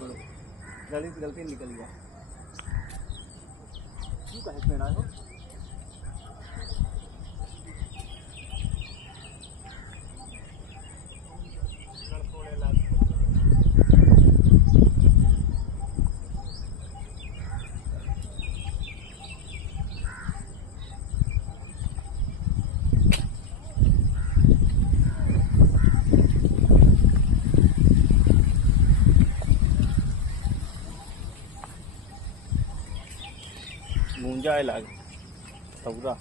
बोलो गलती से गलती निकल गया क्यों कहे पेड़ा हो गूंजा है लाग पूरा